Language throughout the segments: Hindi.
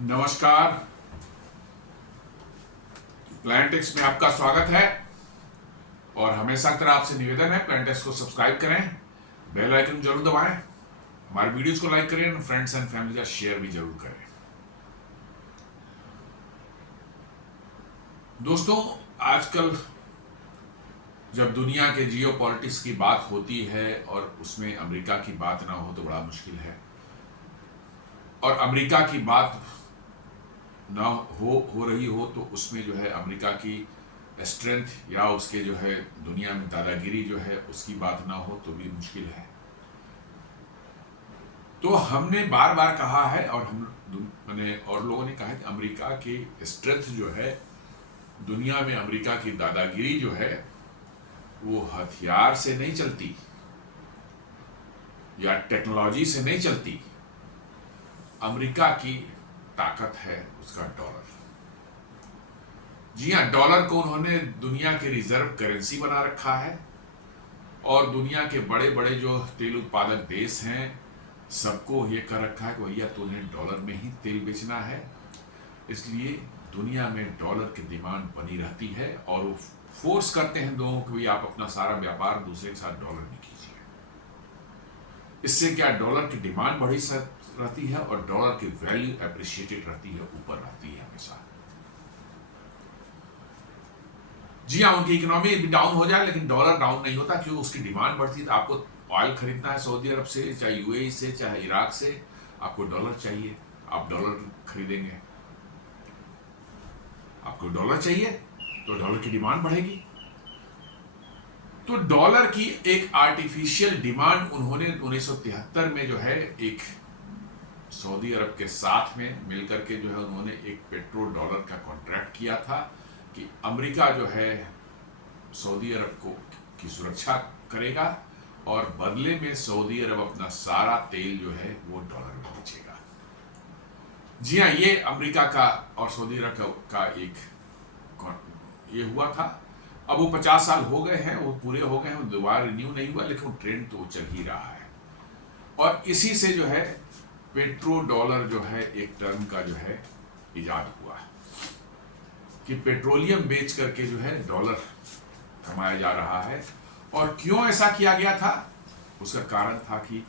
नमस्कार। प्लांटेक्स में आपका स्वागत है और हमेशा की तरह आपसे निवेदन है प्लांटेक्स को सब्सक्राइब करें, बेल आइकन जरूर दबाएं, हमारे वीडियोस को लाइक करें, फ्रेंड्स एंड फैमिली का शेयर भी जरूर करें। दोस्तों, आजकल जब दुनिया के जियो पॉलिटिक्स की बात होती है और उसमें अमेरिका की बात ना हो तो बड़ा मुश्किल है, और अमेरिका की बात ना हो रही हो तो उसमें जो है अमेरिका की स्ट्रेंथ या उसके जो है दुनिया में दादागिरी जो है उसकी बात ना हो तो भी मुश्किल है। तो हमने बार बार कहा है और मैंने और लोगों ने कहा है कि अमेरिका की स्ट्रेंथ जो है दुनिया में, अमेरिका की दादागिरी जो है वो हथियार से नहीं चलती या टेक्नोलॉजी से नहीं चलती। अमेरिका की ताकत है उसका डॉलर। जी हाँ, डॉलर को उन्होंने दुनिया के रिजर्व करेंसी बना रखा है और दुनिया के बड़े बड़े जो तेल उत्पादक देश हैं सबको ये कर रखा है कि भैया तुम्हें डॉलर में ही तेल बेचना है, इसलिए दुनिया में डॉलर की डिमांड बनी रहती है और वो फोर्स करते हैं लोगों को भी आप अपना सारा व्यापार दूसरे के साथ डॉलर में कीजिए। इससे क्या, डॉलर की डिमांड बढ़ी रहती है और डॉलर की वैल्यू एप्रिशिएटेड रहती है, ऊपर रहती है हमेशा। जी हाँ, उनकी इकोनॉमी डाउन हो जाए लेकिन डॉलर डाउन नहीं होता क्योंकि उसकी डिमांड बढ़ती है। तो आपको ऑयल खरीदना है सऊदी अरब से, चाहे यूएई से, चाहे इराक से, आपको डॉलर चाहिए, आप डॉलर खरीदेंगे। आपको डॉलर चाहिए तो डॉलर की डिमांड बढ़ेगी। तो डॉलर की एक आर्टिफिशियल डिमांड उन्होंने 1973 में जो है एक सऊदी अरब के साथ में मिलकर के जो है उन्होंने एक पेट्रो डॉलर का कॉन्ट्रैक्ट किया था कि अमेरिका जो है सऊदी अरब को की सुरक्षा करेगा और बदले में सऊदी अरब अपना सारा तेल जो है वो डॉलर में बेचेगा। जी हाँ, ये अमेरिका का और सऊदी अरब का एक ये हुआ था। अब वो 50 साल हो गए हैं, वो पूरे हो गए हैं, दोबारा रिन्यू नहीं हुआ, लेकिन ट्रेंड तो चल ही रहा है। और इसी से जो है पेट्रो डॉलर जो है एक टर्म का जो है इजाद हुआ कि पेट्रोलियम बेच करके जो है डॉलर कमाया जा रहा है। और क्यों ऐसा किया गया था, उसका कारण था कि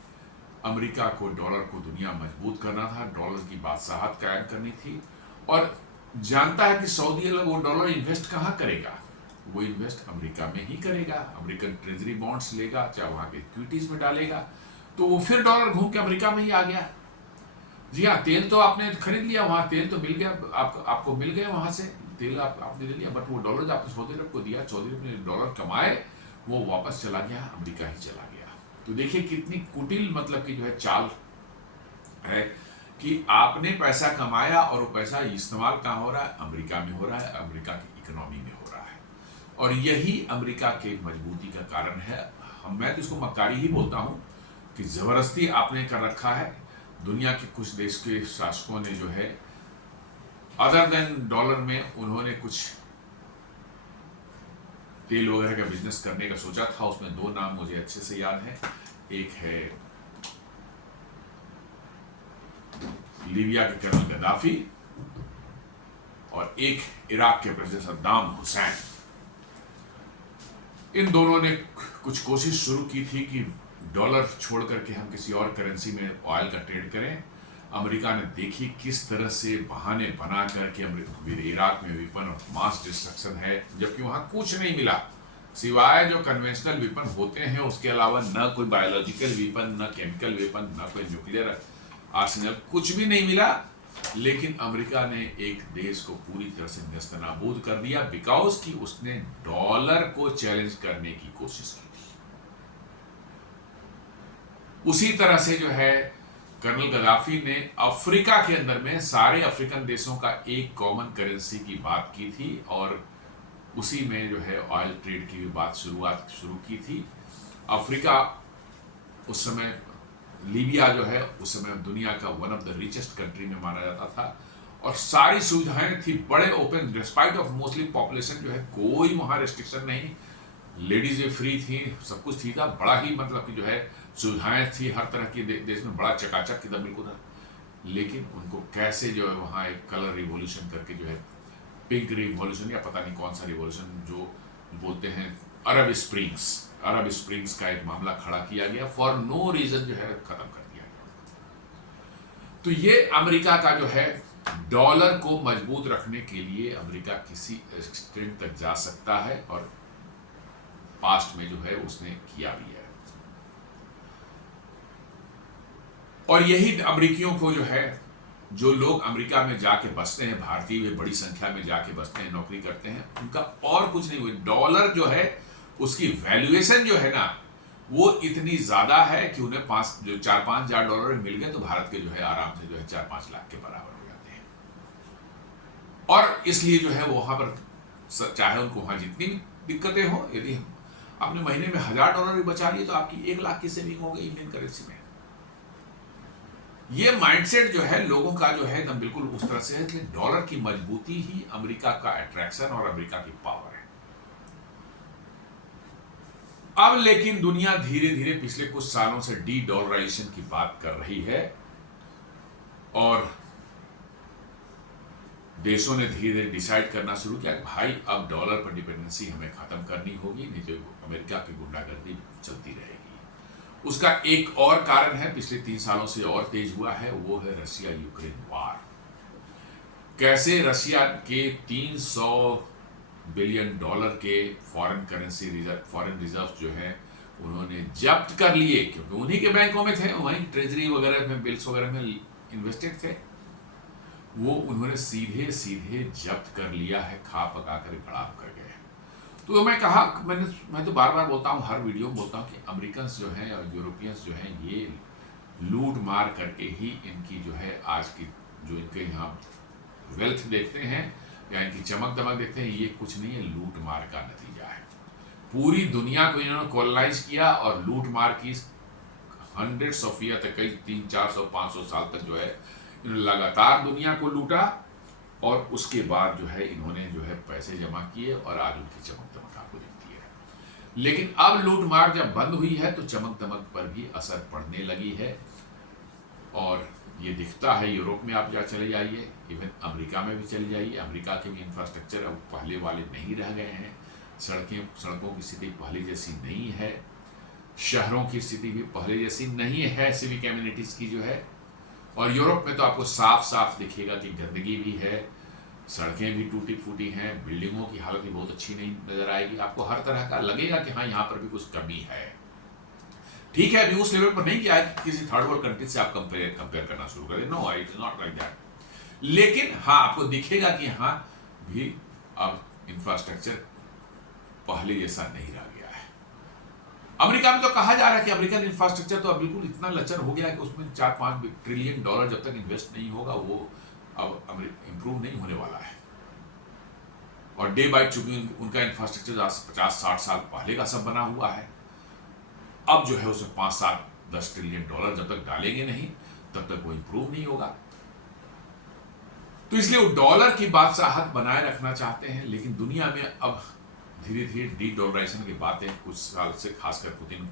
अमेरिका को डॉलर को दुनिया मजबूत करना था, डॉलर की बादशाहत कायम करनी थी। और जानता है कि सऊदी अरब वो डॉलर इन्वेस्ट कहाँ करेगा, वो इन्वेस्ट अमेरिका में ही करेगा, अमेरिकन ट्रेजरी बॉन्ड्स लेगा, चाहे वहां के इक्विटीज में डालेगा, तो वो फिर डॉलर घूम के अमेरिका में ही आ गया। जी हाँ, तेल तो आपने खरीद लिया, वहां तेल तो मिल गया, आपको मिल गया, वहां से तेल आपने ले लिया, बट वो डॉलर जो आपने सऊदी अरब को दिया, सऊदी अरब ने डॉलर कमाए, वो वापस चला गया, अमेरिका ही चला गया। तो देखिए कितनी कुटिल मतलब की जो है चाल है कि आपने पैसा कमाया और वो पैसा इस्तेमाल कहाँ हो रहा है, अमेरिका में हो रहा है, अमेरिका की इकोनॉमी में हो रहा है। और यही अमेरिका के मजबूती का कारण है। मैं तो इसको मक्कारी ही बोलता हूं कि जबरदस्ती आपने कर रखा है। दुनिया के कुछ देश के शासकों ने जो है अदर देन डॉलर में उन्होंने कुछ तेल वगैरह का बिजनेस करने का सोचा था। उसमें दो नाम मुझे अच्छे से याद है, एक है लीबिया के कर्नल गद्दाफी और एक इराक के प्रेसिडेंट सद्दाम हुसैन। इन दोनों ने कुछ कोशिश शुरू की थी कि डॉलर छोड़ करके हम किसी और करेंसी में ऑयल का ट्रेड करें। अमेरिका ने देखी किस तरह से बहाने बना करके इराक में वेपन और मास डिस्ट्रक्शन है, जबकि वहां कुछ नहीं मिला सिवाय जो कन्वेंशनल वेपन होते हैं, उसके अलावा न कोई बायोलॉजिकल वेपन, न केमिकल वेपन, न कोई न्यूक्लियर आर्सेनल, कुछ भी नहीं मिला। लेकिन अमेरिका ने एक देश को पूरी तरह से नेस्तनाबूद कर दिया बिकॉज कि उसने डॉलर को चैलेंज करने की कोशिश की थी। उसी तरह से जो है कर्नल गद्दाफी ने अफ्रीका के अंदर में सारे अफ्रीकन देशों का एक कॉमन करेंसी की बात की थी और उसी में जो है ऑयल ट्रेड की भी बात शुरू की थी। अफ्रीका उस समय, लीबिया जो है उस समय दुनिया का one of the richest country में माना जाता था और सारी सुविधाएं थी, बड़े open, despite of mostly population जो है कोई वहां रेस्ट्रिक्शन नहीं, लेडीज फ्री थी, सब कुछ ठीक था, बड़ा ही मतलब कि जो है सुविधाएं थी हर तरह की, देश में बड़ा चकाचक की बिल्कुल था। लेकिन उनको कैसे जो है वहाँ एक कलर रिवॉल्यूशन करके जो है पिंक रिवॉल्यूशन या पता नहीं कौन सा रिवॉल्यूशन जो बोलते हैं अरब स्प्रिंग्स का एक मामला खड़ा किया गया, फॉर नो रीजन जो है खत्म कर दिया गया। तो ये अमेरिका का जो है डॉलर को मजबूत रखने के लिए अमेरिका किसी एक्सटेंट तक जा सकता है और पास्ट में जो है उसने किया भी है। और यही अमेरिकियों को जो है, जो लोग अमेरिका में जाके बसते हैं, भारतीय भी बड़ी संख्या में जाके बसते हैं, नौकरी करते हैं, उनका और कुछ नहीं हुआ, डॉलर जो है उसकी वैल्यूएशन जो है ना वो इतनी ज्यादा है कि उन्हें 4-5 हजार डॉलर मिल गए तो भारत के जो है आराम से जो है 4-5 लाख के बराबर हो जाते हैं। और इसलिए जो है वहां पर चाहे उनको वहां जितनी दिक्कतें हो, यदि आपने महीने में $1000 भी बचा लिए तो आपकी 1 लाख की सेविंग हो गई इंडियन करेंसी में। ये माइंडसेट जो है लोगों का जो है एकदम बिल्कुल उस तरह से है कि डॉलर की मजबूती ही अमेरिका का अट्रैक्शन और अमेरिका की पावर है। अब लेकिन दुनिया धीरे धीरे पिछले कुछ सालों से डी डॉलराइजेशन की बात कर रही है और देशों ने धीरे धीरे डिसाइड करना शुरू किया कि भाई अब डॉलर पर डिपेंडेंसी हमें खत्म करनी होगी, नहीं तो अमेरिका की गुंडागर्दी चलती रहेगी। उसका एक और कारण है, पिछले 3 सालों से और तेज हुआ है, वो है रशिया यूक्रेन वार। कैसे रशिया के $300 बिलियन के फॉरेन रिजर्व जो है उन्होंने जब्त कर लिए, क्योंकि उन्हीं के बैंकों में थे, वहीं ट्रेजरी वगैरह में, बिल्स वगैरह में इन्वेस्टेड थे, वो उन्होंने सीधे सीधे जब्त कर लिया है, खा पका कर गड़ाप कर गए। तो मैं तो बार बार बोलता हूँ, हर वीडियो में बोलता हूँ कि अमेरिकन जो हैं और यूरोपियंस जो हैं ये लूट मार करके ही इनकी जो है आज की जो इनके यहाँ वेल्थ देखते हैं या इनकी चमक दमक देखते हैं, ये कुछ नहीं है, लूट मार का नतीजा है। पूरी दुनिया को इन्होंने कॉलोनाइज किया और लूट मार की हंड्रेड्स ऑफ ईयर तक, कई 300-400-500 साल तक जो है इन्होंने लगातार दुनिया को लूटा और उसके बाद जो है इन्होंने जो है पैसे जमा किए और आज उनकी चमक दमक आपको दिखती है। लेकिन अब लूट मार जब बंद हुई है तो चमक दमक पर भी असर पड़ने लगी है और ये दिखता है। यूरोप में आप चले जाइए, इवन अमेरिका में भी चले जाइए, अमेरिका के भी इंफ्रास्ट्रक्चर अब पहले वाले नहीं रह गए हैं, सड़कों की स्थिति पहले जैसी नहीं है, शहरों की स्थिति भी पहले जैसी नहीं है, सिविक कम्युनिटीज की जो है। और यूरोप में तो आपको साफ साफ दिखेगा कि गंदगी भी है, सड़कें भी टूटी फूटी हैं, बिल्डिंगों की हालत भी बहुत अच्छी नहीं नजर आएगी, आपको हर तरह का लगेगा कि हाँ यहाँ पर भी कुछ कमी है। ठीक है, अभी उस लेवल पर नहीं किया है कि किसी थर्ड वर्ल्ड कंट्री से आप कंपेयर करना शुरू करें, no, it is not like that. लेकिन हाँ आपको दिखेगा कि हाँ भी अब इंफ्रास्ट्रक्चर पहले जैसा नहीं रह गया है। अमेरिका में तो कहा जा रहा है कि अमेरिकन इंफ्रास्ट्रक्चर तो अब बिल्कुल इतना लचर हो गया है कि उसमें $4-5 ट्रिलियन जब तक इन्वेस्ट नहीं होगा वो अब इंप्रूव नहीं होने वाला है। और डे बाय चूंकि उनका इंफ्रास्ट्रक्चर 50-60 साल पहले का सब बना हुआ है, अब जो है उसमें 5-7-10 ट्रिलियन जब तक डालेंगे नहीं तब तक वो इंप्रूव नहीं होगा। तो इसलिए वो डॉलर की बादशाहत बनाए रखना चाहते हैं, लेकिन दुनिया में अब धीरे धीरे डी डॉलराइजेशन की बातें कुछ साल से, खासकर पुतिन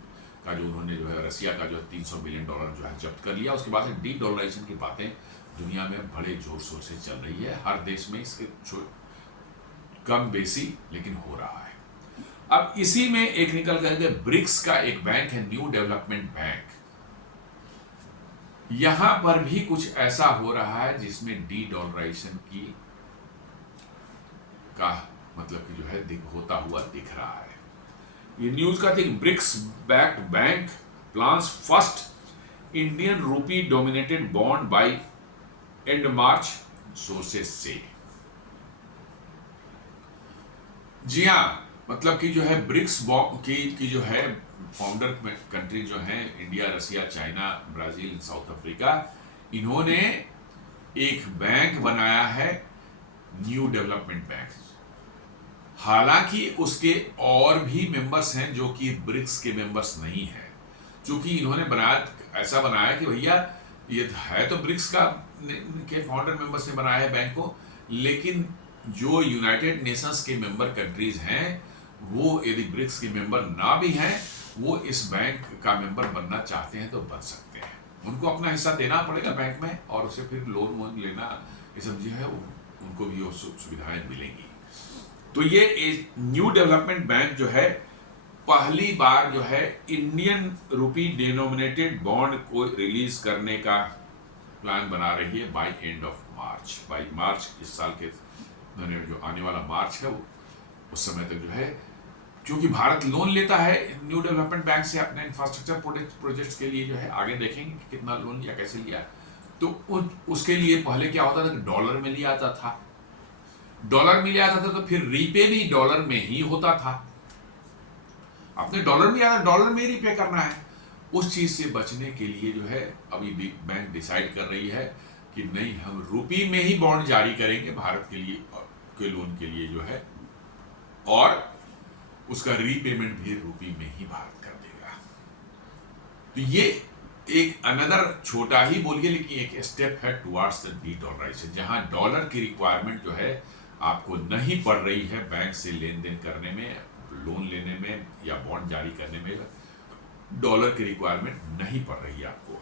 का जो उन्होंने जो है रशिया का जो $300 बिलियन जो है जब्त कर लिया, उसके बाद से डी डॉलराइजेशन की बातें दुनिया में बड़े जोर शोर से चल रही है। हर देश में इसके कम बेसी लेकिन हो रहा है। अब इसी में एक निकल करके ब्रिक्स का एक बैंक है, न्यू डेवलपमेंट बैंक, यहां पर भी कुछ ऐसा हो रहा है जिसमें डी डॉलराइजेशन की का मतलब कि जो है होता हुआ दिख रहा है। ये न्यूज का थी, BRICS backed bank plans first Indian rupee dominated bond by end March, sources से। जी हाँ, मतलब कि जो है ब्रिक्स की जो है फाउंडर कंट्री जो है India, Russia, China, Brazil, south Africa, इन्होंने एक बैंक बनाया है न्यू डेवलपमेंट बैंक। हालांकि उसके और भी मेंबर्स हैं जो कि ब्रिक्स के मेंबर्स नहीं हैं, क्योंकि इन्होंने ऐसा बनाया कि भैया ये है तो ब्रिक्स के फाउंडर मेंबर्स ने बनाया है बैंक को, लेकिन जो यूनाइटेड नेशंस के मेंबर कंट्रीज हैं वो यदि ब्रिक्स के मेंबर ना भी हैं वो इस बैंक का मेंबर बनना चाहते हैं तो बन सकते हैं। उनको अपना हिस्सा देना पड़ेगा बैंक में, और उसे फिर लोन वोन लेना, ये सब जो है उनको भी वो सुविधाएं मिलेंगी। तो ये न्यू डेवलपमेंट बैंक जो है पहली बार जो है इंडियन रुपी डिनोमिनेटेड बॉन्ड को रिलीज करने का प्लान बना रही है by end of March. By March इस साल के जो आने वाला मार्च है वो उस समय तक जो है, क्योंकि भारत लोन लेता है न्यू डेवलपमेंट बैंक से अपने इंफ्रास्ट्रक्चर प्रोजेक्ट्स के लिए जो है, आगे देखेंगे कि कितना लोन लिया, कैसे लिया। तो उसके लिए पहले क्या होता था कि डॉलर में लिया जाता था, डॉलर में लिया जाता था, तो फिर रीपे भी डॉलर में ही होता था। आपने डॉलर में लिया था, डॉलर में ही रीपे करना है। उस चीज से बचने के लिए जो है अभी बैंक डिसाइड कर रही है कि नहीं, हम रुपी में ही बॉन्ड जारी करेंगे भारत के लिए के लोन के लिए जो है, और उसका रीपेमेंट भी रुपी में ही भारत कर देगा। तो ये एक अनदर छोटा ही बोलिए लेकिन एक स्टेप है टुवर्ड्स द डी-डॉलराइजेशन, जहां डॉलर की रिक्वायरमेंट जो है आपको नहीं पड़ रही है बैंक से लेन देन करने में, लोन लेने में या बॉन्ड जारी करने में डॉलर की रिक्वायरमेंट नहीं पड़ रही है आपको।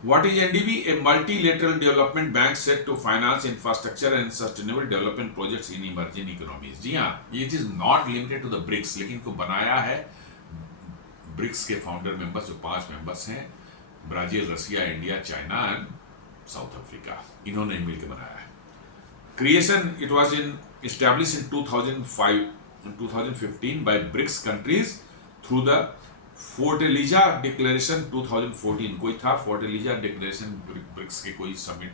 What is NDB? A multilateral development bank set to finance infrastructure and sustainable development projects in emerging economies. जी हाँ, it is not limited to the BRICS, लेकिन इनको बनाया है ब्रिक्स के फाउंडर मेंबर्स जो 5 मेंबर्स हैं, Brazil, Russia, India, China and South Africa, इन्होंने मिलकर बनाया है। Creation it was established in 2015 by BRICS countries through the Fortaleza declaration 2014। कोई था फोर्टेलिजा डिक्लेरेशन, ब्रिक्स के कोई समिट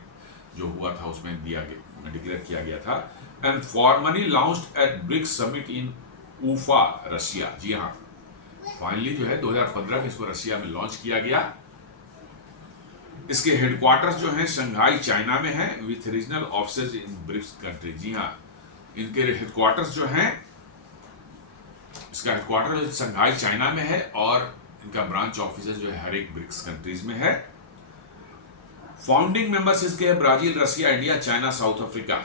जो हुआ था उसमें डिक्लेयर किया गया था, and formally launched at BRICS summit in Ufa, Russia. जी हाँ, फाइनली जो है 2015 में इसको रशिया में लॉन्च किया गया। इसके हेडक्वार्टर्स जो हैं शंघाई, चाइना में है, with regional offices in BRICS country. जी हाँ, इनके हेडक्वार्टर्स जो हैं, इसका हेडक्वार्टर शंघाई चाइना में है और इनका ब्रांच ऑफिस जो है हर एक ब्रिक्स कंट्रीज में है। फाउंडिंग मेंबर्स इसके है Brazil, Russia, India, China, South Africa,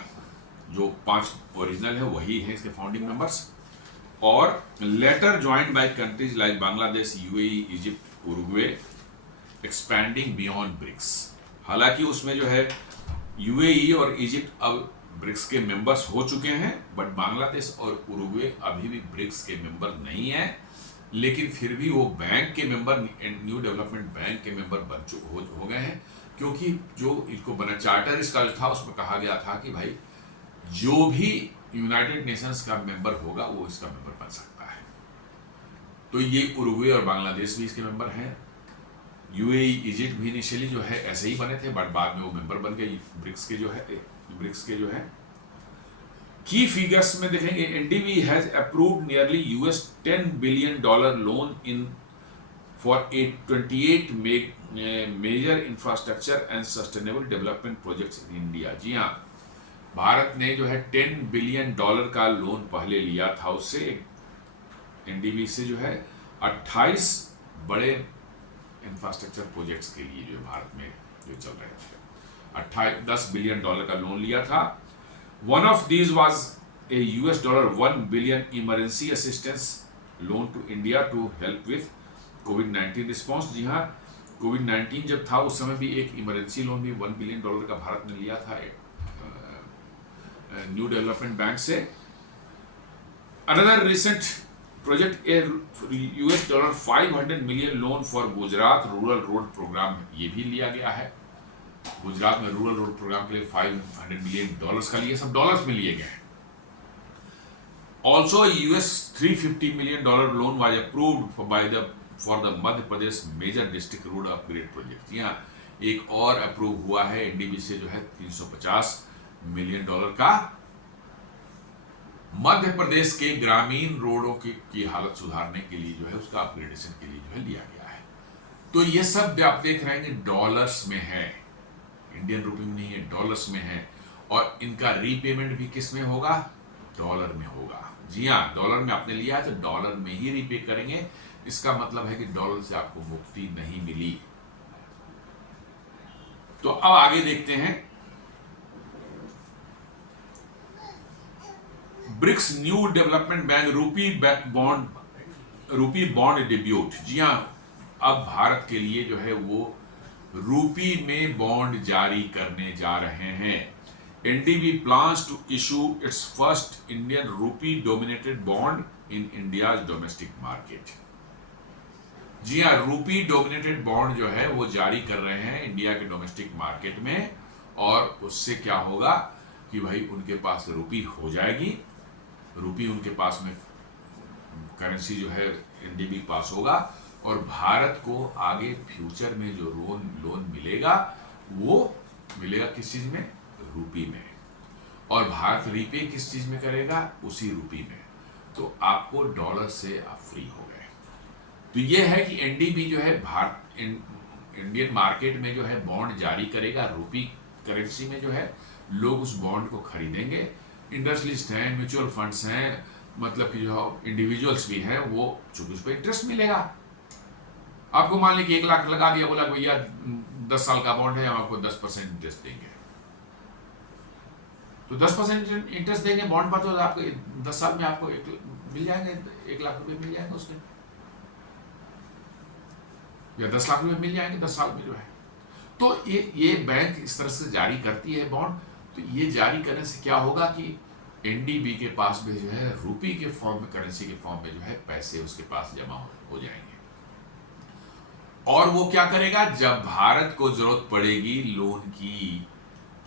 जो 5 ओरिजिनल है वही है इसके फाउंडिंग मेंबर्स, और later joined by countries like Bangladesh, UAE, Egypt, Uruguay, expanding beyond BRICS. हालांकि उसमें जो है यूएई और इजिप्ट अब ब्रिक्स के मेंबर्स हो चुके हैं, बट बांग्लादेश और उरुग्वे अभी भी ब्रिक्स के मेंबर नहीं है, लेकिन फिर भी वो बैंक के मेंबर, न्यू डेवलपमेंट बैंक के मेंबर हो गए हैं, क्योंकि जो इनको बना चार्टर इसका जो था उसमें कहा गया था कि भाई जो भी यूनाइटेड नेशंस का मेंबर होगा वो इसका मेंबर बन सकता है। तो ये उरुग्वे और बांग्लादेश भी इसके मेंबर हैं। यूएई, इजिप्ट भी इनिशियली जो है ऐसे ही बने थे, बट बाद में वो मेंबर बन गए ब्रिक्स के जो है। की फिगर्स में देखेंगे, NDB has approved nearly $10 billion loan in for 28 major infrastructure and sustainable development projects in India. जी हाँ, भारत ने जो है $10 बिलियन का लोन पहले लिया था उससे, एनडीबी से जो है 28 बड़े इंफ्रास्ट्रक्चर प्रोजेक्ट्स के लिए जो भारत में जो चल रहे थे, $10 बिलियन का लोन लिया था। One of these was a $1 billion emergency assistance loan to India to help with कोविड-19 रिस्पॉन्स। जी हाँ, कोविड-19 जब था उस समय भी एक इमरजेंसी लोन भी $1 बिलियन का भारत ने लिया था न्यू डेवलपमेंट बैंक से। Another recent project a $500 million loan for Gujarat rural road programme, ये भी लिया गया है। गुजरात में रूरल रोड प्रोग्राम के लिए $500 मिलियन का लिए, सब डॉलर्स में लिए गए। Also $350 million loan was approved by the for the Madhya Pradesh major district road upgrade project. यहाँ एक और अप्रूव हुआ है एनडीबी से जो है $350 मिलियन का मध्य प्रदेश के ग्रामीण रोडों की हालत सुधारने के लिए जो है उसका अपग्रेडेशन के लिए जो है लिया गया है। तो ये सब आप देख रहे हैं डॉलर्स में है, इंडियन रुपी में नहीं है, डॉलर्स में है, और इनका रीपेमेंट भी किस में होगा? डॉलर में होगा। जी हाँ, डॉलर में आपने लिया है तो डॉलर में ही रीपे करेंगे। इसका मतलब है कि डॉलर से आपको मुक्ति नहीं मिली। तो अब आगे देखते हैं, ब्रिक्स न्यू डेवलपमेंट बैंक रुपी बॉन्ड डेब्यूट। जी हाँ, अब भारत के लिए जो है वो रूपी में बॉन्ड जारी करने जा रहे हैं। NDB plans to issue its first Indian rupee dominated bond in India domestic market. जी हाँ, रूपी डोमिनेटेड बॉन्ड जो है वो जारी कर रहे हैं इंडिया के डोमेस्टिक मार्केट में, और उससे क्या होगा कि भाई उनके पास रूपी हो जाएगी, रूपी उनके पास में करेंसी जो है एनडीबी पास होगा, और भारत को आगे फ्यूचर में जो लोन मिलेगा वो मिलेगा किस चीज में? रूपी में। और भारत रीपे किस चीज में करेगा? उसी रूपी में। तो आपको डॉलर से आप फ्री हो गए। तो ये है कि एनडीबी जो है भारत इंडियन मार्केट में जो है बॉन्ड जारी करेगा रूपी करेंसी में, जो है लोग उस बॉन्ड को खरीदेंगे। इंडस्ट्रियलिस्ट हैं, म्यूचुअल फंड्स हैं, मतलब कि जो इंडिविजुअल्स भी हैं, वो चूंकि उस पर इंटरेस्ट मिलेगा। आपको मान लीजिए 1 लाख लगा दिया, बोला भैया 10 साल का बॉन्ड है, हम आपको 10% इंटरेस्ट देंगे, तो 10% इंटरेस्ट देंगे बॉन्ड पर, तो आपको 10 साल में आपको मिल जाएंगे 1 लाख रुपए मिल जाएंगे उसके, या 10 लाख रुपए मिल जाएंगे 10 साल में जो है। तो ये बैंक इस तरह से जारी करती है बॉन्ड। तो ये जारी करने से क्या होगा कि एनडीबी के पास में जो है रूपी के फॉर्म में, करेंसी के फॉर्म में जो है पैसे उसके पास जमा हो जाएंगे। और वो क्या करेगा? जब भारत को जरूरत पड़ेगी लोन की,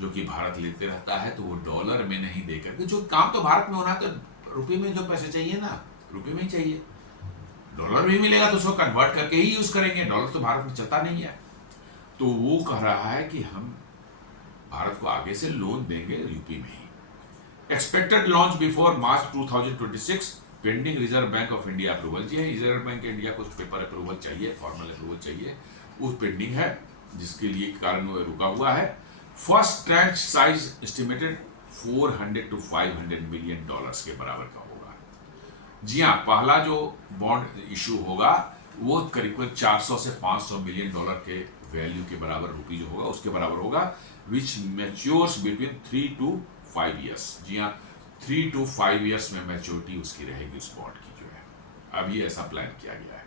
जो कि भारत लेते रहता है, तो वो डॉलर में नहीं देकर के, जो काम तो भारत में होना, तो रुपये में तो पैसे चाहिए ना, रुपये में ही चाहिए। डॉलर भी मिलेगा तो उसको कन्वर्ट करके ही यूज करेंगे, डॉलर तो भारत में चलता नहीं है। तो वो कह रहा है कि हम भारत को आगे से लोन देंगे यूपी में ही। Expected launch before March 2026, pending Reserve Bank of India approval. जी है, रिजर्व बैंक इंडिया को पेपर अप्रूवल चाहिए, फॉर्मल अप्रूवल चाहिए, वो पेंडिंग है, जिसके लिए कारण वो रुका हुआ है। First tranche size estimated 400 to 500 million dollars के बराबर का होगा। जी हाँ, पहला जो बॉन्ड इशू होगा वो करीब 400 से 500 मिलियन डॉलर के वैल्यू के बराबर, रुपी जो होगा उसके बराबर होगा, विच मैच्योर्स बिटवीन 3 to 5 ईयर्स। जी हाँ, 3 to 5 ईयर्स में मैच्योरिटी उसकी रहेगी उस बॉन्ड की जो है। अभी ऐसा प्लान किया गया है।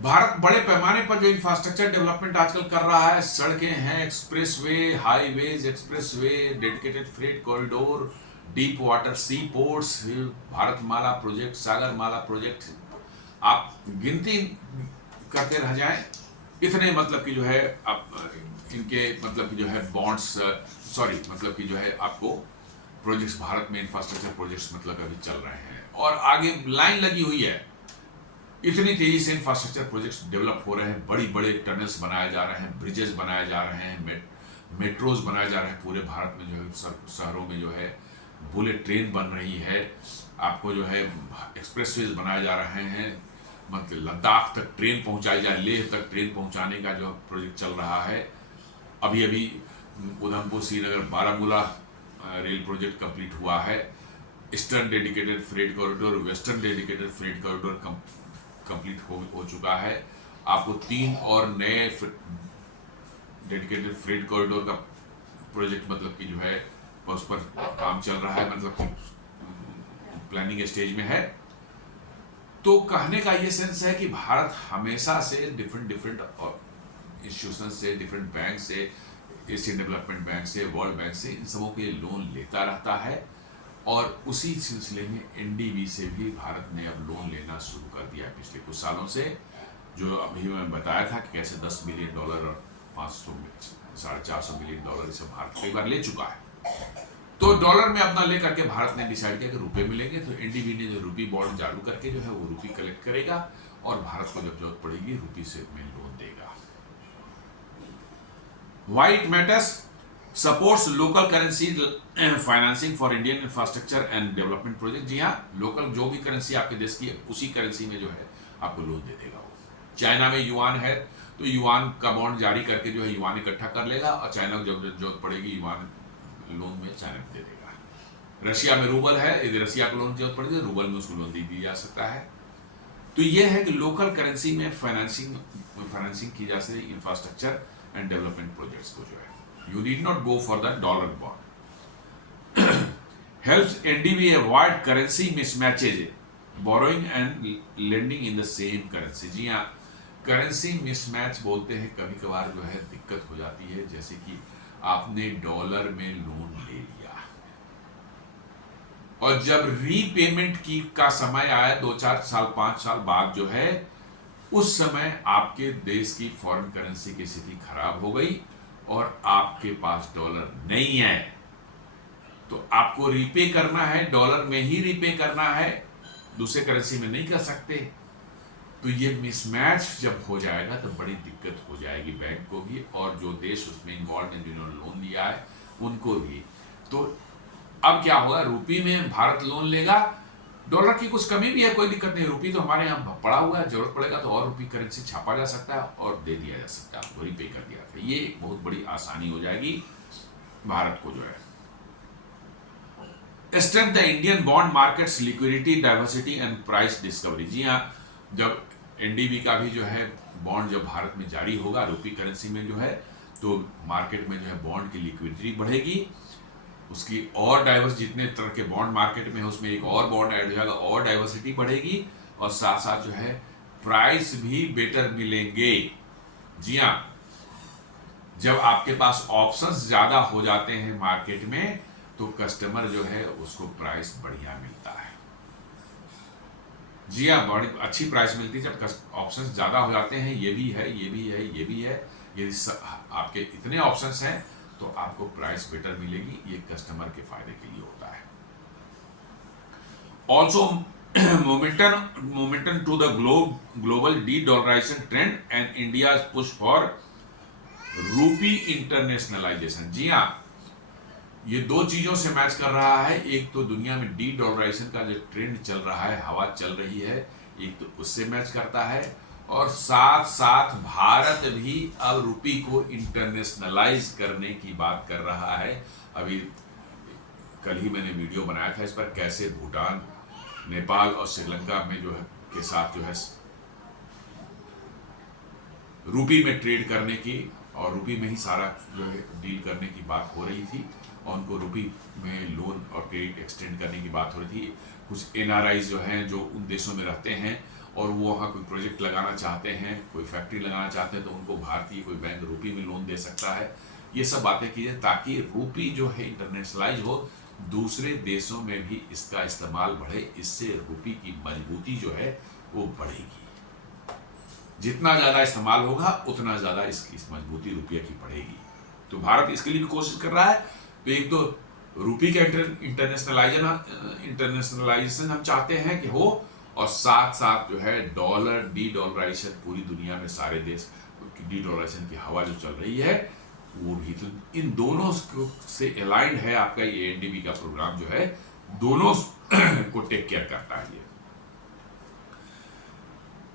भारत बड़े पैमाने पर जो इंफ्रास्ट्रक्चर डेवलपमेंट आजकल कर रहा है, सड़कें हैं, expressway, highways, expressway, dedicated freight corridor, deep water sea ports, Bharatmala project, Sagarmala project, आप गिनती करते रह जाएं, इतने मतलब कि जो है आप इनके मतलब कि जो है बॉन्ड्स, सॉरी मतलब कि जो है आपको प्रोजेक्ट्स भारत में इंफ्रास्ट्रक्चर प्रोजेक्ट्स मतलब अभी चल रहे हैं, और आगे लाइन लगी हुई है। इतनी तेजी से इंफ्रास्ट्रक्चर प्रोजेक्ट्स डेवलप हो रहे हैं, बड़ी बड़े टनल्स बनाए जा रहे हैं, ब्रिजेस बनाए जा रहे हैं, मेट्रोज बनाए जा रहे हैं, पूरे भारत में जो है शहरों में जो है बुलेट ट्रेन बन रही है, आपको जो है एक्सप्रेसवेज बनाए जा रहे हैं, मतलब लद्दाख तक ट्रेन पहुंचाई जाए, लेह तक ट्रेन पहुंचाने का जो प्रोजेक्ट चल रहा है। अभी अभी Udhampur Srinagar Baramulla rail project complete हुआ है। Eastern dedicated freight corridor, western dedicated freight corridor complete हो चुका है। आपको 3 और नए डेडिकेटेड फ्रेट कॉरिडोर का प्रोजेक्ट मतलब कि जो है उस पर काम चल रहा है, मतलब कि प्लानिंग स्टेज में है। तो कहने का ये सेंस है कि भारत हमेशा से डिफरेंट इंस्टीट्यूशन से, डिफरेंट बैंक से, एशियन डेवलपमेंट बैंक से, वर्ल्ड बैंक से, इन सबों के लोन लेता रहता है, और उसी सिलसिले में एनडीबी से भी भारत ने अब लोन लेना शुरू कर दिया पिछले कुछ सालों से। जो अभी मैं बताया था कि कैसे $10 बिलियन और 450 मिलियन डॉलर इसे भारत कई बार ले चुका है। तो डॉलर में अपना लेकर के भारत ने डिसाइड किया कि रुपए मिलेंगे, तो एनडीबी ने जो रुपी बॉन्ड चालू करके जो है वो रुपी कलेक्ट करेगा, और भारत को जब जरूरत पड़ेगी रुपी से में लोन देगा। Why it matters supports local currency financing for Indian infrastructure and development project. जी हाँ, लोकल जो भी करेंसी आपके देश की है उसी करेंसी में जो है आपको लोन दे देगा वो। चाइना में युआन है तो युआन का बॉन्ड जारी करके जो है युआन इकट्ठा कर लेगा, और चाइना को जब जरूरत पड़ेगी युआन लोन में चाइना को दे देगा। रशिया में रूबल है, यदि रशिया को लोन की जरूरत पड़ेगी तो रूबल में उसको लोन दे दिया जा सकता है। तो यह है कि लोकल करेंसी में फाइनेंसिंग की जा सकती है इंफ्रास्ट्रक्चर एंड डेवलपमेंट प्रोजेक्ट्स को जो है। You need not go for the dollar bond. Helps NDB avoid currency mismatches borrowing and lending in the same currency. जी हाँ, करेंसी मिसमैच बोलते हैं, कभी कभार जो है दिक्कत हो जाती है। जैसे कि आपने डॉलर में लोन ले लिया और जब रीपेमेंट की का समय आया 2-4 साल 5 साल बाद जो है, उस समय आपके देश की फॉरेन करेंसी की स्थिति खराब हो गई और आपके पास डॉलर नहीं है, तो आपको रीपे करना है, डॉलर में ही रीपे करना है, दूसरे करेंसी में नहीं कर सकते। तो ये मिसमैच जब हो जाएगा तो बड़ी दिक्कत हो जाएगी बैंक को भी, और जो देश उसमें इन्वॉल्व हैं जिन्होंने लोन लिया है उनको भी। तो अब क्या होगा, रूपी में भारत लोन लेगा, डॉलर की कुछ कमी भी है, कोई दिक्कत नहीं, रूपी तो हमारे यहाँ पड़ा हुआ है, जरूरत पड़ेगा तो और रूपी करेंसी छापा जा सकता है और दे दिया जा सकता है, आपको रीपे कर दिया था। ये एक बहुत बड़ी आसानी हो जाएगी भारत को जो है। Strength the Indian bond markets liquidity diversity and price discovery. जी हाँ, जब एनडीबी का भी जो है बॉन्ड जब भारत में जारी होगा रूपी करेंसी में जो है, तो मार्केट में जो है बॉन्ड की लिक्विडिटी बढ़ेगी, उसकी और डाइवर्स, जितने तरह के बॉन्ड मार्केट में है उसमें एक और बॉन्ड ऐड हो जाएगा, और डाइवर्सिटी बढ़ेगी, और साथ साथ जो है प्राइस भी बेटर मिलेंगे। जी हाँ, जब आपके पास ऑप्शंस ज्यादा हो जाते हैं मार्केट में तो कस्टमर जो है उसको प्राइस बढ़िया मिलता है। जी हाँ, बड़ी अच्छी प्राइस मिलती है जब ऑप्शंस ज्यादा हो जाते हैं। ये भी है, ये भी है, ये भी है, यदि आपके इतने ऑप्शंस हैं तो आपको प्राइस बेटर मिलेगी, ये कस्टमर के फायदे के लिए होता है। Also momentum to the global de dollarisation trend and India push for rupee internationalisation. जी हाँ, ये दो चीजों से मैच कर रहा है, एक तो दुनिया में डी डॉलराइजेशन का जो ट्रेंड चल रहा है, हवा चल रही है, एक तो उससे मैच करता है, और साथ साथ भारत भी अब रूपी को इंटरनेशनलाइज करने की बात कर रहा है। अभी कल ही मैंने वीडियो बनाया था इस पर, कैसे भूटान, नेपाल और श्रीलंका में जो है के साथ जो है रूपी में ट्रेड करने की और रूपी में ही सारा जो है डील करने की बात हो रही थी, और उनको रूपी में लोन और क्रेडिट एक्सटेंड करने की बात हो रही थी। कुछ एनआरआई जो हैं जो उन देशों में रहते हैं और वो वहाँ कोई प्रोजेक्ट लगाना चाहते हैं, कोई फैक्ट्री लगाना चाहते हैं, तो उनको भारतीय कोई बैंक रूपी में लोन दे सकता है। ये सब बातें कीजिए ताकि रूपी जो है इंटरनेशनलाइज हो, दूसरे देशों में भी इसका इस्तेमाल बढ़े, इससे रूपी की मजबूती जो है वो बढ़ेगी। जितना ज़्यादा इस्तेमाल होगा उतना ज़्यादा इसकी मजबूती रुपये की बढ़ेगी। तो भारत इसके लिए भी कोशिश कर रहा है। तो एक तो रूपी का इंटरनेशनलाइजेशन हम चाहते हैं कि हो, और साथ साथ जो है डॉलर डी डॉलराइजेशन, पूरी दुनिया में सारे देश डी डॉलराइजेशन की हवा जो चल रही है वो भी। तो इन दोनों से अलाइंड है आपका ये एनडीबी का प्रोग्राम जो है, दोनों को टेक केयर करता है। ये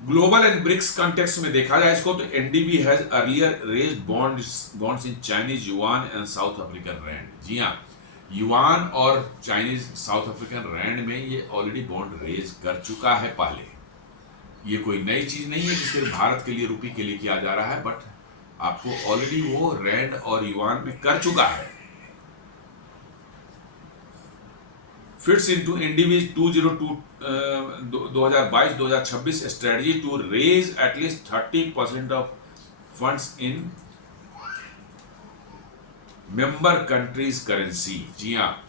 ग्लोबल एंड ब्रिक्स कॉन्टेक्स्ट में देखा जाए इसको, तो NDB has earlier raised bonds in Chinese yuan and South African rand. जी हाँ, युआन और चाइनीज साउथ अफ्रीकन रैंड में ये ऑलरेडी बॉन्ड रेज कर चुका है पहले। ये कोई नई चीज नहीं है कि सिर्फ भारत के लिए रूपी के लिए किया जा रहा है, बट आपको ऑलरेडी वो रैंड और युआन में कर चुका है। Fits into NDB 2022-2026 strategy to raise at least 30% of funds in member countries currency. जी हाँ,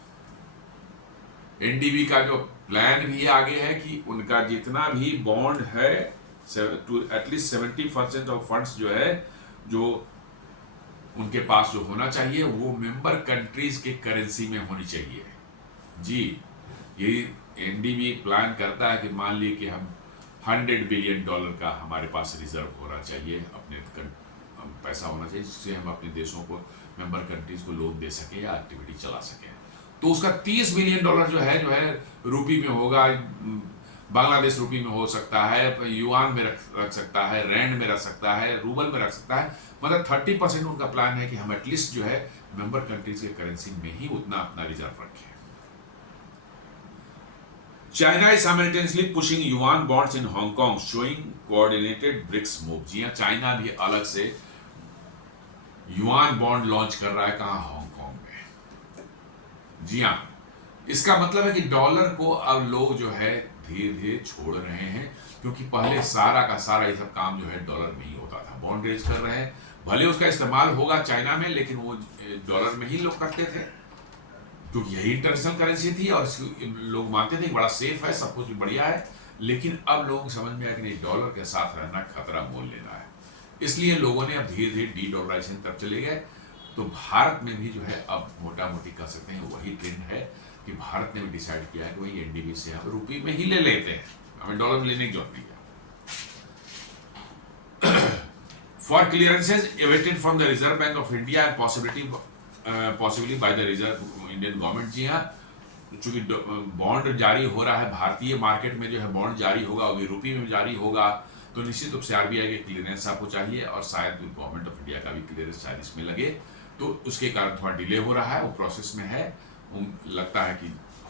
एनडीबी का जो प्लान भी आगे है कि उनका जितना भी बॉन्ड है टू एटलीस्ट 70% ऑफ फंड्स जो है, जो उनके पास जो होना चाहिए वो मेंबर कंट्रीज के करेंसी में होनी चाहिए। जी, ये एनडीबी प्लान करता है कि मान लीजिए कि हम $100 बिलियन का हमारे पास रिजर्व होना चाहिए, अपने पैसा होना चाहिए, जिससे हम अपने देशों को, मेंबर कंट्रीज को लोन दे सके या एक्टिविटी चला सके। तो उसका $30 बिलियन जो है रूपी में होगा, बांग्लादेश रूपी में हो सकता है, युआन में रख सकता है, रैंड में रख सकता है, रूबल में रख सकता है। मतलब 30% उनका प्लान है कि हम एटलीस्ट जो है मेंबर कंट्रीज के करेंसी में ही उतना अपना रिजर्व रखें। China is simultaneously pushing yuan bonds in Hong Kong, showing coordinated BRICS move। जी हाँ, चाइना भी अलग से युआन बॉन्ड लॉन्च कर रहा है, कहाँ, हांगकांग में। जी हाँ, इसका मतलब है कि डॉलर को अब लोग जो है धीरे धीरे छोड़ रहे हैं, क्योंकि पहले सारा का सारा ये सब काम जो है डॉलर में ही होता था। बॉन्ड रेज कर रहे हैं, भले उसका इस्तेमाल होगा चाइना में, लेकिन वो डॉलर में ही लोग करते थे, क्योंकि यही इंटरनेशनल करेंसी थी और लोग मानते थे कि बड़ा सेफ है, सब कुछ बढ़िया है। लेकिन अब लोगों को समझ में आया कि नहीं, डॉलर के साथ रहना खतरा मोल लेना है। इसलिए लोगों ने अब धीरे धीरे डी डॉलराइजेशन तरफ चले गए। तो भारत में भी जो है अब मोटा मोटी कह सकते हैं वही ट्रेंड है कि भारत ने भी डिसाइड किया है कि वही एनडीबी से हम रुपये में ही ले लेते हैं, हमें डॉलर में लेने की जरूरत नहीं है। For clearances awaited from the Reserve Bank of India and possibly by the Reserve Indian government. जी हाँ, चूंकि बॉन्ड जारी हो रहा है, भारतीय मार्केट में जो है बॉन्ड जारी होगा, वो रुपये में जारी होगा, तो निश्चित रूप से आरबीआई के क्लियरेंस आपको चाहिए और शायद गवर्नमेंट ऑफ इंडिया का भी क्लियरेंस शायद इसमें लगे। तो उसके कारण थोड़ा डिले हो रहा है, वो प्रोसेस में है। लगता है कि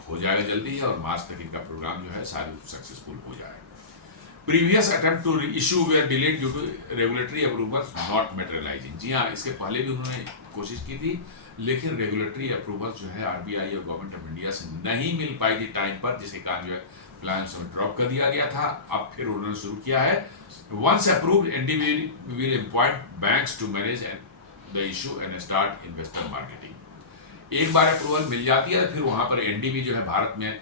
हो जाएगा जल्दी और मार्च तक इनका प्रोग्राम जो है शायद सक्सेसफुल हो जाए। Previous attempt to issue were delayed due to regulatory approvals not materialising. जी हाँ, इसके पहले भी उन्होंने कोशिश की थी, लेकिन रेगुलेटरी अप्रूवल जो है आरबीआई और गवर्नमेंट ऑफ इंडिया से नहीं मिल पाई थी टाइम पर, जिसके कारण जो है प्लान ड्रॉप कर दिया गया था। अब फिर उन्होंने शुरू किया है। Once approved, NDB will appoint banks to manage the issue and start investor marketing. एक बार अप्रूवल मिल जाती है, फिर वहां पर एनडीबी जो है भारत में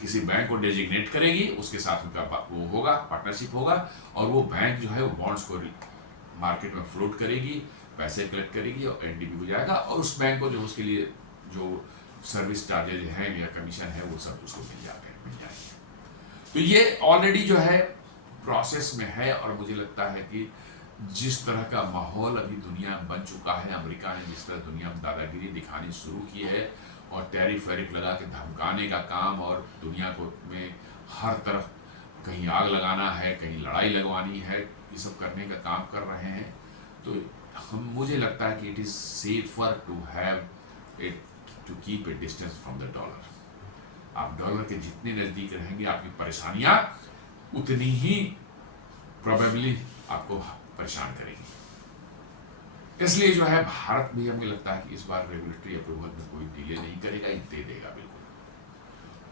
किसी बैंक को डेजिग्नेट करेगी, उसके साथ उनका वो होगा, पार्टनरशिप होगा, और वो बैंक जो है वो बॉन्ड्स को मार्केट में फ्लोट करेगी, पैसे कलेक्ट करेगी और एनडीबी को जाएगा, और उस बैंक को जो उसके लिए जो सर्विस चार्जेज हैं या कमीशन है वो सब उसको मिल जाएंगे। तो ये ऑलरेडी जो है प्रोसेस में है, और मुझे लगता है कि जिस तरह का माहौल अभी दुनिया में बन चुका है, अमेरिका ने जिस तरह दुनिया में दादागिरी दिखानी शुरू की है और टैरिफ वैरिफ लगा के धमकाने का काम, और दुनिया को में हर तरफ कहीं आग लगाना है, कहीं लड़ाई लगवानी है, ये सब करने का काम कर रहे हैं। तो मुझे लगता है कि it is safer to have it to keep a distance from the dollar. आप डॉलर के जितने नज़दीक रहेंगे, आपकी परेशानियां उतनी ही प्रोबेबली आपको परेशान करेगी। इसलिए जो है भारत भी हमें लगता है कि इस बार रेगुलेटरी अप्रूवल में कोई डिले नहीं करेगा, ये दे देगा बिल्कुल।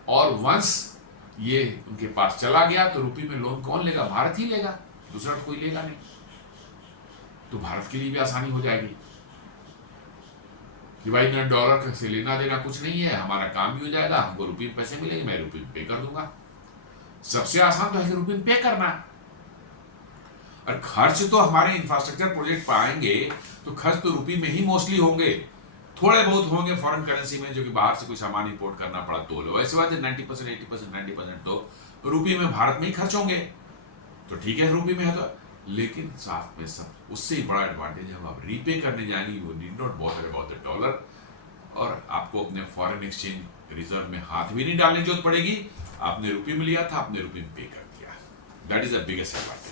और वंस ये उनके पास चला गया तो रुपये में लोन कौन लेगा? भारत ही लेगा, दूसरा तो कोई लेगा नहीं। तो भारत के लिए भी आसानी हो जाएगी कि भाई मेरा डॉलर से लेना देना कुछ नहीं है, हमारा काम भी हो जाएगा, हमको रुपये में पैसे मिलेंगे, मैं रुपये में पे कर दूंगा। सबसे आसान तो है कि रुपये में पे करना। और खर्च तो हमारे इंफ्रास्ट्रक्चर प्रोजेक्ट पाएंगे तो खर्च तो रुपये में ही मोस्टली होंगे, थोड़े बहुत होंगे फॉरेन करेंसी में, जो कि बाहर से कोई सामान इंपोर्ट करना पड़ा तो लो। वैसे बात है 90%, 80%, 90% तो रुपये में भारत में ही खर्च होंगे, तो ठीक है रुपये में है तो। लेकिन साथ में सब उससे ही बड़ा एडवांटेज है, आप रीपे करने जाएंगे, you need not bother about the dollar, और आपको अपने फॉरेन एक्सचेंज रिजर्व में हाथ भी नहीं डालने की जरूरत पड़ेगी। आपने रुपये में लिया था, आपने रुपये में पे कर दिया। That is the biggest advantage.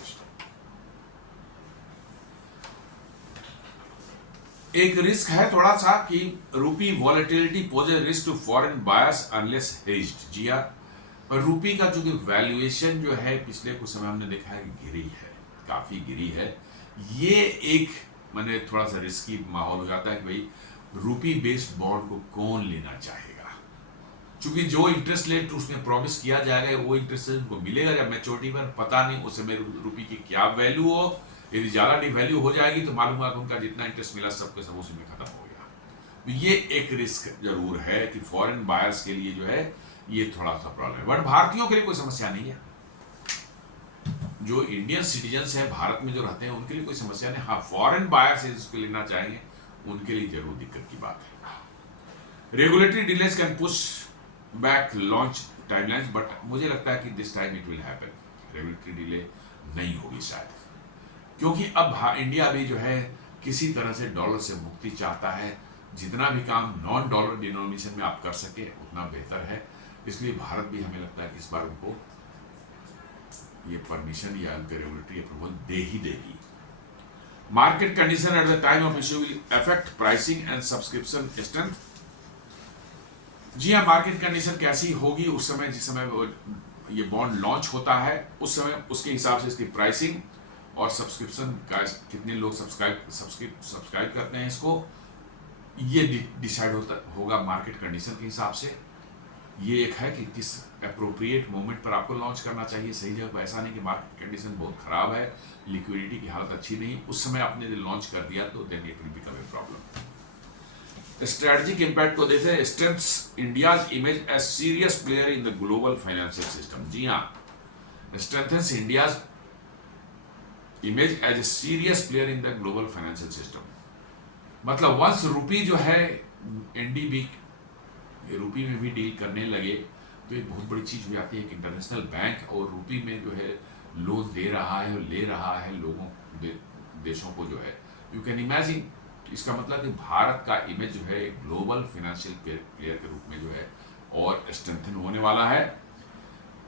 एक रिस्क है थोड़ा सा कि rupee volatility poses risk to foreign buyers unless hedged. जी हाँ, पर रुपी का जो वैल्यूएशन जो है पिछले कुछ समय हमने देखा है कि गिरी है, काफी गिरी है। ये एक मैंने थोड़ा सा रिस्की माहौल हो जाता है कि भाई रुपी बेस्ड बॉन्ड को कौन लेना चाहेगा, क्योंकि जो इंटरेस्ट रेट उसने प्रॉमिस किया जाएगा वो इंटरेस्ट रेट उनको मिलेगा जब मैच्योरिटी पर, पता नहीं उस समय रुपी की क्या वैल्यू हो। यदि ज्यादा डिवैल्यू हो जाएगी तो मालूम है उनका जितना इंटरेस्ट मिला सबके सब उसी में खत्म हो गया। तो ये एक रिस्क जरूर है कि फॉरेन बायर्स के लिए जो है ये थोड़ा सा प्रॉब्लम है, बट भारतीयों के लिए कोई समस्या नहीं है। जो इंडियन सिटीजन्स हैं भारत में जो रहते हैं उनके लिए कोई समस्या नहीं। हाँ, फॉरेन बायर से इसको लेना चाहेंगे उनके लिए जरूर दिक्कत की बात है। Regulatory delays can push back launch timelines, but मुझे लगता है कि this time it will happen. Regulatory delay नहीं होगी शायद, क्योंकि अब इंडिया भी जो है किसी तरह से डॉलर से मुक्ति चाहता है। जितना भी काम नॉन डॉलर डिनोमिनेशन में आप कर सके उतना बेहतर है। इसलिए भारत भी हमें लगता है कि इस बार उनको ये परमिशन या उनके रेगुलेटरी अप्रूवल दे ही देगी। Market condition at the time of issue will affect pricing and subscription strength. जी हाँ, मार्केट कंडीशन कैसी होगी उस समय, जिस समय ये बॉन्ड लॉन्च होता है उस समय उसके हिसाब से इसकी प्राइसिंग और सब्सक्रिप्शन का कितने लोग सब्सक्राइब करते हैं इसको, ये डिसाइड होगा मार्केट कंडीशन के हिसाब से। ये एक है कि किस अप्रोप्रिएट मोमेंट पर आपको लॉन्च करना चाहिए, सही जगह पर। ऐसा नहीं कि मार्केट कंडीशन बहुत खराब है, लिक्विडिटी की हालत अच्छी नहीं, उस समय आपने लॉन्च कर दिया तो then it will become a problem. Strategic impact को देखें, strengths India's image as serious player in the global financial system. जी हाँ, strengthens India's image as a serious player in the global financial system. मतलब वंस रूपी जो है एनडीबी रूपी में भी डील करने लगे तो एक बहुत बड़ी चीज हो जाती है कि इंटरनेशनल बैंक और रूपी में जो है लोन दे रहा है और ले रहा है लोगों देशों को जो है। यू कैन इमेजिन, इसका मतलब कि भारत का इमेज जो है ग्लोबल फाइनेंशियल प्लेयर के रूप में जो है और स्ट्रेंथन होने वाला है।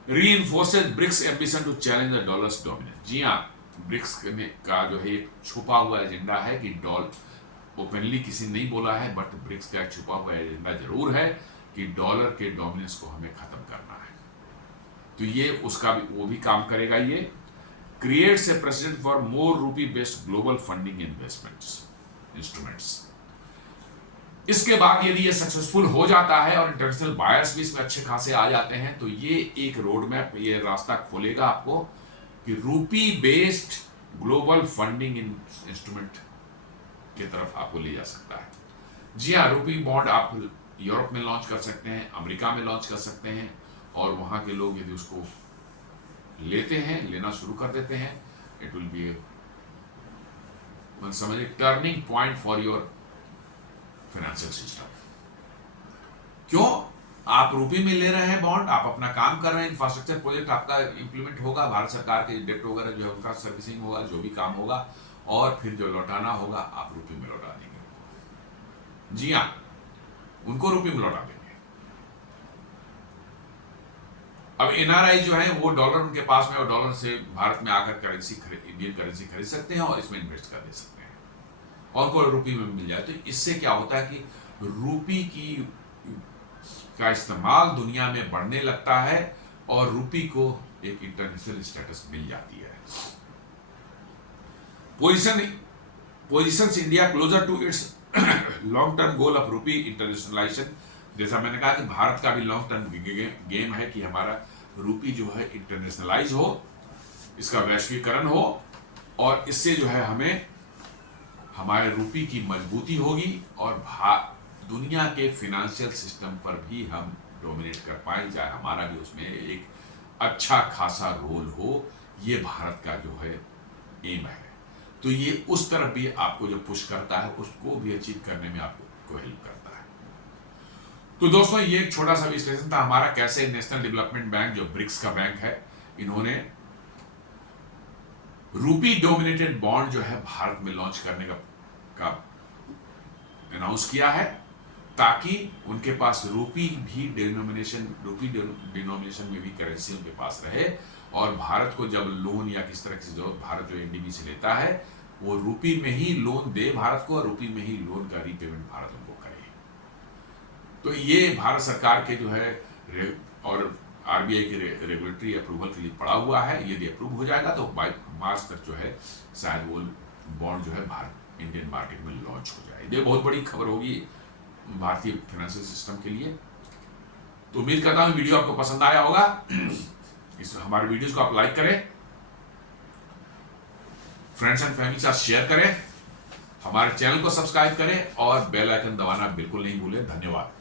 Reinforces BRICS ambition to challenge the dollar's dominance. जी हाँ, ब्रिक्स का जो है एक छुपा हुआ एजेंडा है कि ओपनली किसी ने नहीं बोला है, बट ब्रिक्स का एक छुपा हुआ एजेंडा जरूर है कि डॉलर के डोमिनेंस को हमें खत्म करना है। तो ये उसका भी वो भी काम करेगा। ये creates a president for more rupee based global funding investments instruments. इसके बाद यदि ये सक्सेसफुल हो जाता है और इंटरनेशनल बायर्स भी इसमें अच्छे खासे आ जाते हैं तो ये एक रोड मैप, ये रास्ता खोलेगा आपको कि रूपी बेस्ड ग्लोबल फंडिंग इंस्ट्रूमेंट की तरफ आपको ले जा सकता है। जी हाँ, रूपी बॉन्ड आप यूरोप में लॉन्च कर सकते हैं, अमेरिका में लॉन्च कर सकते हैं, और वहां के लोग यदि उसको लेते हैं, लेना शुरू कर देते हैं, इट विल बी समझिए turning point for your financial system. क्यों? आप रूपी में ले रहे हैं बॉन्ड, आप अपना काम कर रहे हैं, इंफ्रास्ट्रक्चर प्रोजेक्ट आपका इंप्लीमेंट होगा, भारत सरकार के डेट वगैरह जो है उनका सर्विसिंग होगा, जो भी काम होगा, और फिर जो लौटाना होगा आप रूपी में लौटा देंगे। जी हाँ, उनको रूपी में लौटा देंगे। अब एनआरआई जो है वो डॉलर उनके पास में, और डॉलर से भारत में आकर करेंसी इंडियन करेंसी खरीद सकते हैं और इसमें इन्वेस्ट कर दे सकते हैं और उनको रूपी में मिल जाए। तो इससे क्या होता है कि रूपी का इस्तेमाल दुनिया में बढ़ने लगता है और रूपी को एक इंटरनेशनल स्टेटस मिल जाती है। Positions India closer to its long term goal of rupee internationalisation. जैसा मैंने कहा कि भारत का भी लॉन्ग टर्म गेम है कि हमारा रूपी जो है इंटरनेशनलाइज हो, इसका वैश्वीकरण हो, और इससे जो है हमें हमारे रूपी की मजबूती होगी और दुनिया के फाइनेंशियल सिस्टम पर भी हम डोमिनेट कर पाए, चाहे हमारा भी उसमें एक अच्छा खासा रोल हो। ये भारत का जो है एम है। तो ये उस तरफ भी आपको जो पुश करता है उसको भी अचीव करने में आपको हेल्प करता है। तो दोस्तों, ये एक छोटा सा विश्लेषण था हमारा कैसे नेशनल डेवलपमेंट बैंक जो ब्रिक्स का बैंक है, इन्होंने रूपी डोमिनेटेड बॉन्ड जो है भारत में लॉन्च करने का अनाउंस किया है, ताकि उनके पास रूपी डिनोमिनेशन में भी करेंसी उनके पास रहे, और भारत को जब लोन या किस तरह की जरूरत भारत जो एनडीबी से लेता है वो रूपी में ही लोन दे भारत को, और रूपी में ही लोन का रीपेमेंट भारत उनको करे। तो ये भारत सरकार के जो है और आरबीआई के रेगुलेटरी अप्रूवल के लिए पड़ा हुआ है। यदि अप्रूव हो जाएगा तो बाई मार्च तक जो है शायद वो बॉन्ड जो है भारत इंडियन मार्केट में लॉन्च हो जाए। ये बहुत बड़ी खबर होगी भारतीय फाइनेंशियल सिस्टम के लिए। तो उम्मीद करता हूं वीडियो आपको पसंद आया होगा। इस हमारे वीडियोस को आप लाइक करें, फ्रेंड्स एंड फैमिली के साथ शेयर करें, हमारे चैनल को सब्सक्राइब करें और बेल आइकन दबाना बिल्कुल नहीं भूलें। धन्यवाद।